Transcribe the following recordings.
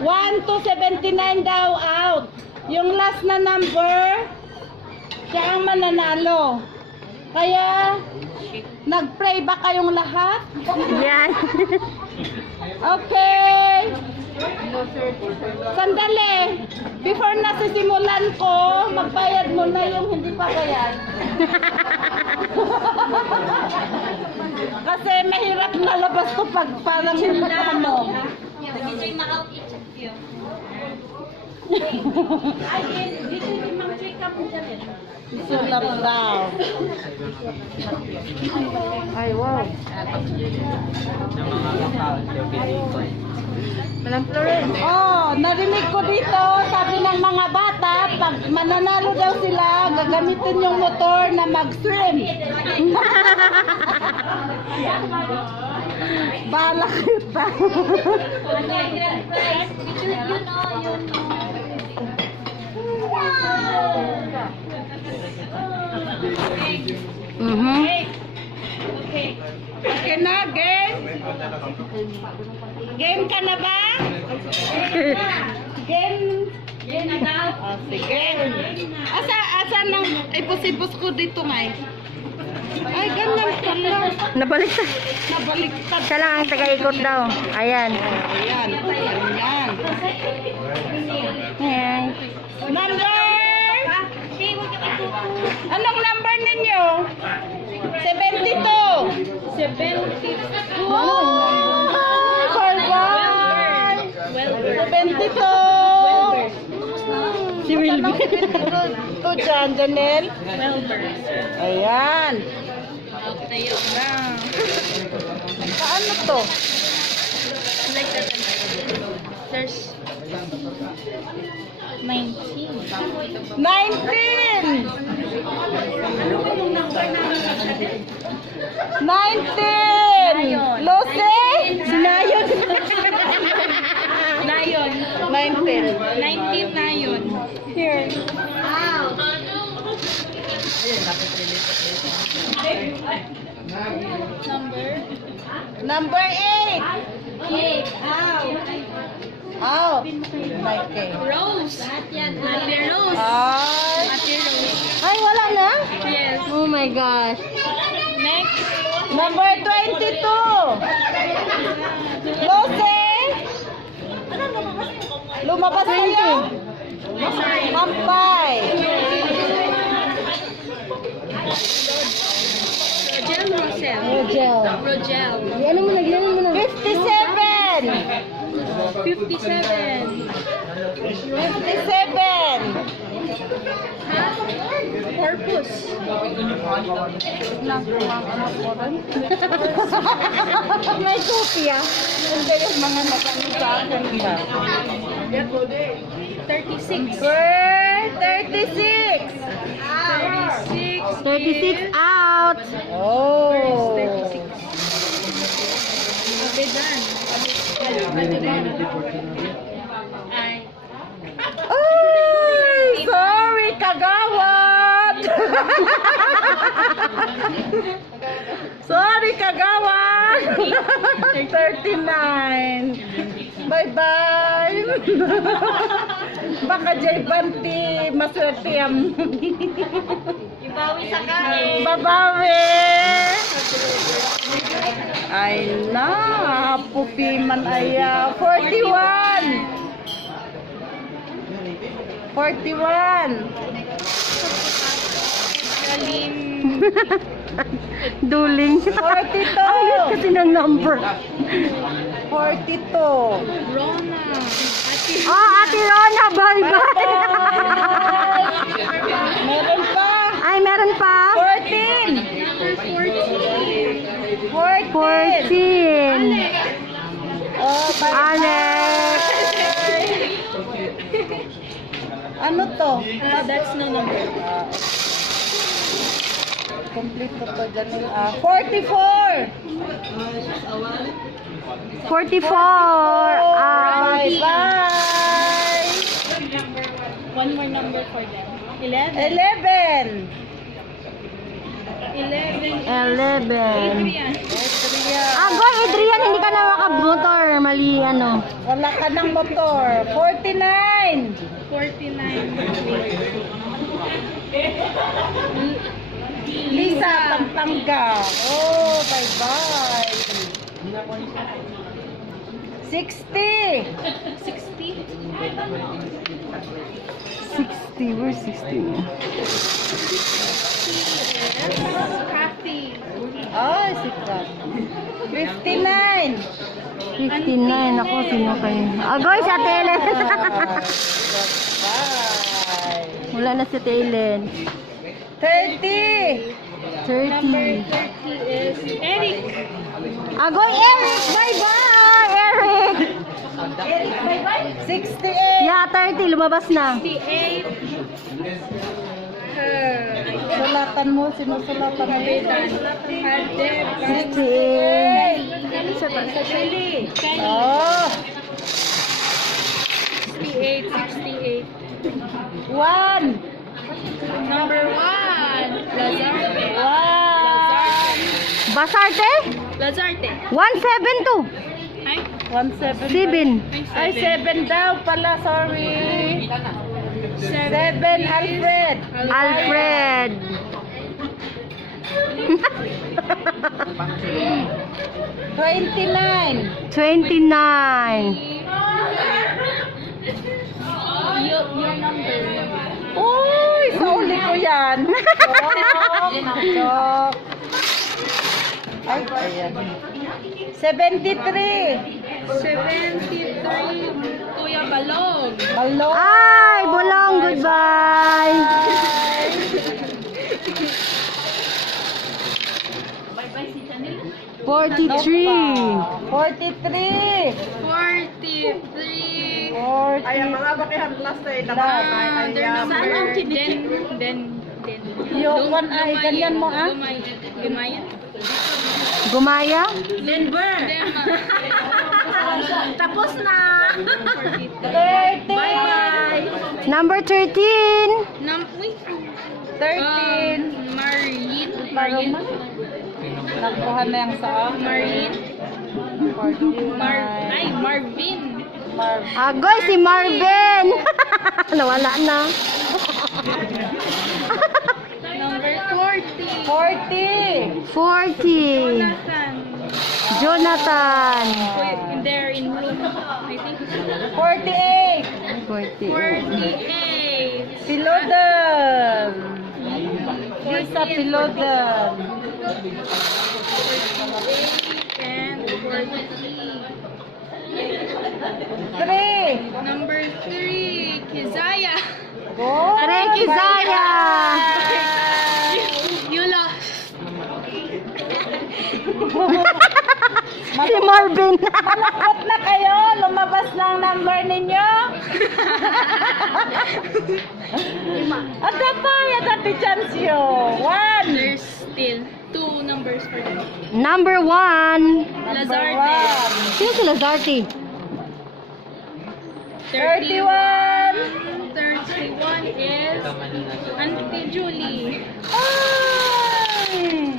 1 to 79 daw out. Yung last na number, siya ang mananalo. Kaya, nag-pray ba kayong lahat? Yan. Okay. Sandali. Before nasisimulan ko, magbayad mo na yung hindi pa bayad. Kasi mahirap na labas ko pag parang ano. Sulap daw. Ay, wow. Oh, narinig ko dito, sabi ng mga bata, pag mananalo daw sila, gagamitin yung motor na mag-swim. Bala kita. Okay na, game? Game ka na ba? Game na daw. Oh, sige. Asa nang ipos-ipos ko dito ngay? Ay, ganyan pala. Nabaliktad. Nabaliktad. Siya lang ang taga-ikot daw. Ayan. Ayan, ganyan. Ayan. Number! Anong number ninyo? 72. 72. Oh! Bye-bye! 72. Si Wilby. Ito dyan, Janelle. Ayan. Paano to? There's 19. 19! Lucy? Sinayon? 19 na yun. Here. Number 8. Out. Rose. Happy Rose. Ay. Happy Rose. Ay, wala na? Yes. Oh my gosh. Next. Number 22. Lucy? Lumabas kayo? Mampay. Rogel. Ano mo nagyan mo na? 57. 57. 57. Corpus. May kopya. Hindi yung mga nakamit sa akin ba? 36. 36. 36 out. Oh. Abedan. Ay, sorry, kagawad. Sorry, kagawad. 39. Bye-bye. Baka Jay Banti, maswerte yan. Ibawi sa kain. Babawi. Ay na, pupi man aya. 41. 41. Duling. 42. Ang kasi ng number. 42. Rona. Ate Rona, bye-bye. Meron pa. Ay, meron pa. 14. 14. Oh, Alex. Ano to? That's no number. Complete ko to dyan. 44. 44. Bye-bye. One more number for them. 11. 11. 11. 11. Adrian. Adrian. Agoy, Adrian, hindi ka na makamotor. Mali, ano. Wala ka ng motor. 49. 49. Lisa, Pampanga. Oh, bye-bye. 60. 60. 60, where's 60? Kathy. Oh, si Kat. 59. 59, ako, sino kayo? Agoy, si Ate Ellen. Bye. Wala na si Ate Ellen. 30. 30. 30 is Eric. Agoy, Eric! Bye-bye, Eric! Eric, bye-bye. 68. Yeah, 30, lumabas na. 68. Sulatan mo, sinusulatan mo. 68. Oh, 68, 68. 1. Number 1. Lazarte. 1. Basarte? Lazarte. 172. Ay, 17. 7. Ay, 7 daw pala, sorry. 7, Alfred. Alfred. 29. 29. Your number. Uy, sauli ko yan. Joke. Ay, ayan. 73. 73. Kuya Balog. Hello. Ay, bulong, goodbye. Bye-bye si Chanel. 43. 43. 43. 40. Ay, ang mga bakihan last ay Last. Saan ang then. Yung one eye, ganyan mo ah. Gumayan. Gumaya? Denver. Tapos na. 30. Number 13. Wait. 13. Marlene. Nakuha na yung sa Marlene. 49. Marvin. Agoy, si Marvin. Nawala na. Number 40. 40. 40. Jonathan. Jonathan. Wait, there in room. I think. 48. 48. Pilodan. Lisa Pilodan. 48 and 43. 3. Number 3, Kizaya. Oh, Thank you, Zaya. You lost. Si Marvin. Malakot na kayo. Lumabas na ang number ninyo. At pa, yata chance yo. 1. There's still 2 numbers for them. Number 1. Lazarte. Sino si Lazarte? 31. 31 is Auntie Julie. Ay!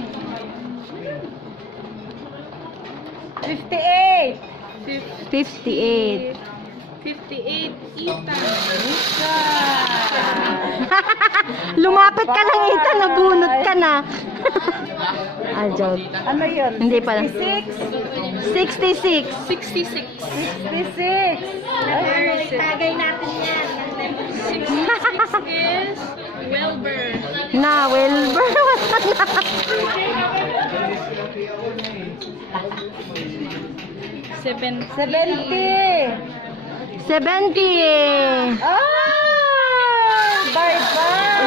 58. 58. 58, Ethan. Lumapit ka lang, Ethan. Nabunot ka na. Joke. Ano yun? Hindi pala. 66. 66. 66. Ay, Tagay natin yan. 66 is Wilbur. Na, Wilbur. 70. 70. Ah! Bye-bye!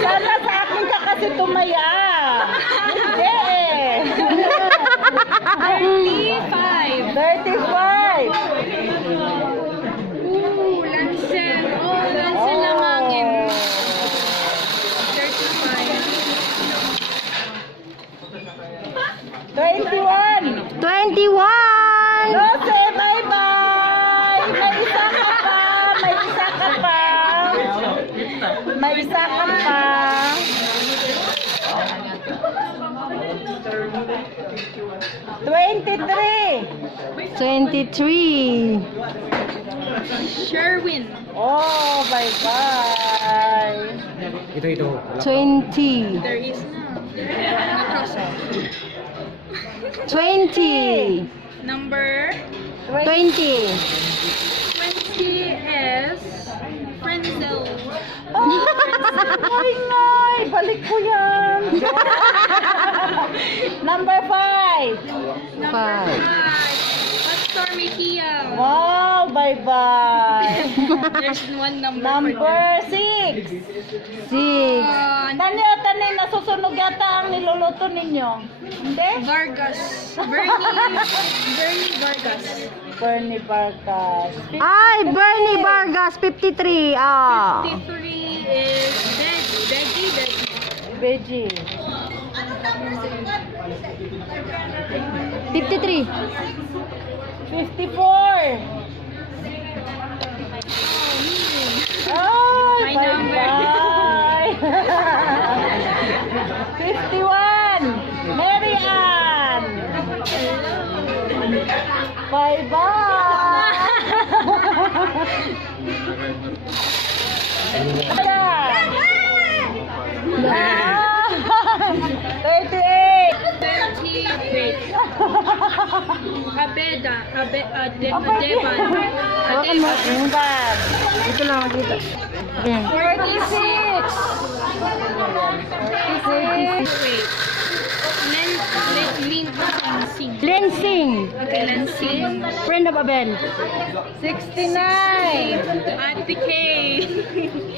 Sana sa akin ka kasi tumaya. Hindi eh. 35. 35. Lancel. Oh, Lancel Lamangin. 21. 21. Rose, bye-bye! May isa ka pa! May isa ka pa! May isa ka pa! 23. 23. Sherwin. Oh, bye-bye. Ito. 20. There is na. Nakasa. 20. Number 20. 20 is Frenzel. Oh, ay, nay. Balik ko yan. Number 5. Number 5. 5. Stormy Kia. Wow, bye-bye. There's one number. Number 6. 6. Tanin, nasusunog yata ang niluluto ninyo. Hindi? Vargas. Bernie Vargas. Bernie Vargas. Ay, Bernie Vargas, 53. Ah. 53 is Veggie. Veggie. 53. 54. Ay, My number. bye-bye. 51. Mary Ann. Bye-bye. Ayan. 38. 38. Devan. Hawakan mo. Bad. Ito lang makita. 46. 46. Lensing. Lensing. Friend of Abel. 69. Ate K.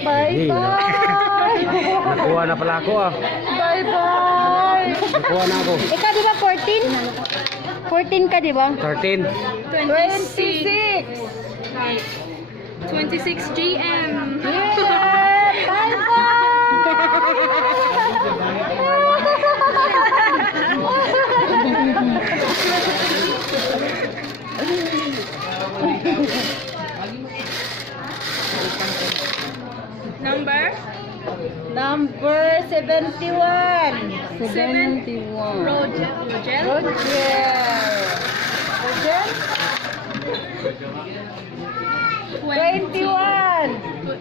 Bye-bye. Nakuha na pala ako ah. Bye-bye. Nakuha na ako. Ikaw di ba 14? 14 ka di ba? 13. 26. 26 GM. Yeah. Number 71. 71. Roger. Roger. Roger. 21.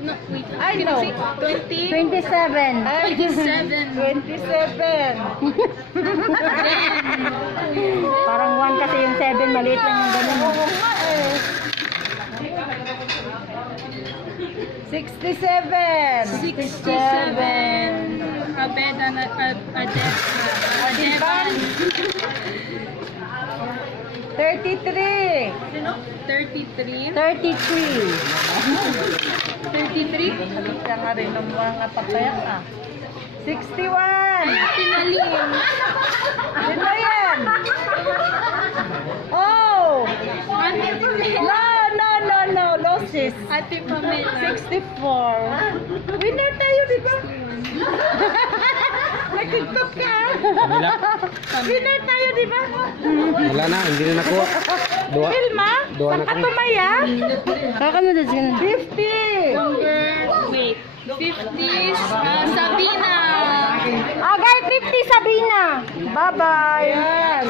No, wait. I Can know. say 20. 27. 27. 27. Parang 1 kasi yung 7, maliit lang yung ganun. Oo nga eh. 67. 67. Abeda na Adeban. 33. 33. 33. 33. Kaya nga rin ng mga patayan ah. 61. Pinalim. Sino yan? Oh! No. Losses. Ate Pamela. 64. Winner tayo, di ba? Nag-tiktok ka. Kabila. Winner tayo, di ba? Wala na, hindi na nakuha. Dua. Filma? Dua na kami. Nakatumaya? Kakamod na siya. 50. Wait. 50s. Sabina. Agay, 50 Sabina. Bye-bye. Yan.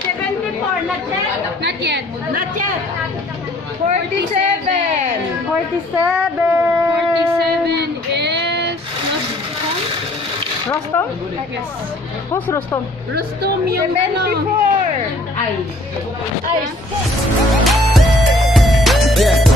74. Not yet? Not yet. Not yet. 47. 47. 47 is Rostom? Yes. Who's Rostom? Rustom yung 74. Ay. Yeah.